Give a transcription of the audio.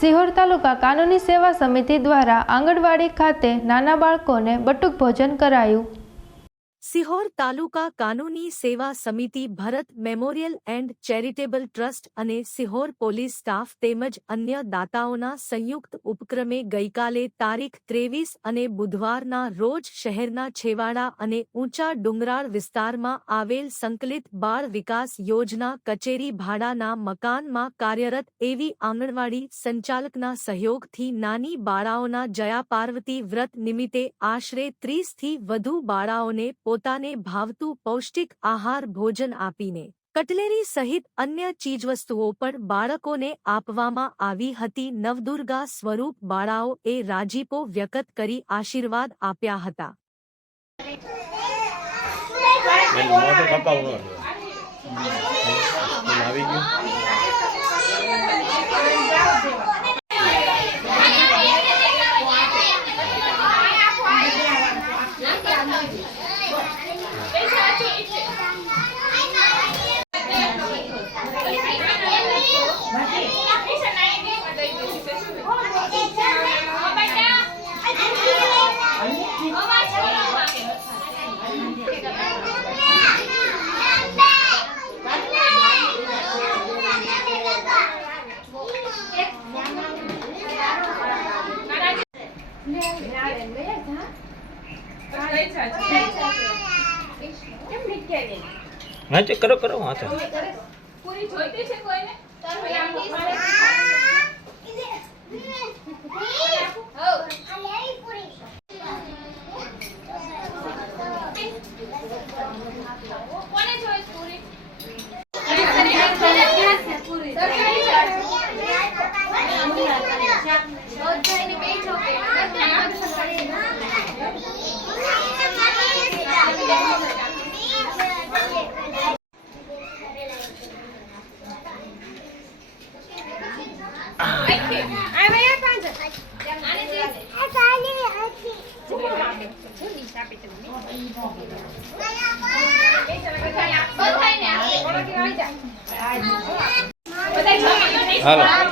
સિહોર તાલુકા કાનૂની સેવા સમિતિ દ્વારા આંગણવાડી ખાતે નાના બાળકોને બટુક ભોજન કરાયું। સિહોર તાલુકા કાનૂની સેવા સમિતિ ભરત મેમોરિયલ એન્ડ ચેરિટેબલ ટ્રસ્ટ અને સિહોર પોલીસ સ્ટાફ તેમજ અન્ય દાતાઓના સંયુક્ત ઉપક્રમે ગઈકાલે તારીખ 23 અને બુધવારના રોજ શહેરના છેવાડા અને ઊંચા ડુંગરાળ વિસ્તારમાં આવેલ સંકલિત બાળ વિકાસ યોજના કચેરી ભાડાના મકાનમાં કાર્યરત એવી આંગણવાડી સંચાલકના સહયોગથી નાની બાળાઓના જયા પાર્વતી વ્રત નિમિત્તે આશરે 30થી વધુ બાળાઓને પોતાને ભાવતું પૌષ્ટિક આહાર ભોજન આપીને કટલેરી સહિત અન્ય ચીજવસ્તુઓ પણ બાળકોને આપવામાં આવી હતી। નવદુર્ગા સ્વરૂપ બાળાઓએ રાજીપો વ્યક્ત કરી આશીર્વાદ આપ્યા હતા। हाँ चेक करो करो हाँ चलो पूरी જોઈતી છે કોઈને કોને જોઈસ પૂરી हेलो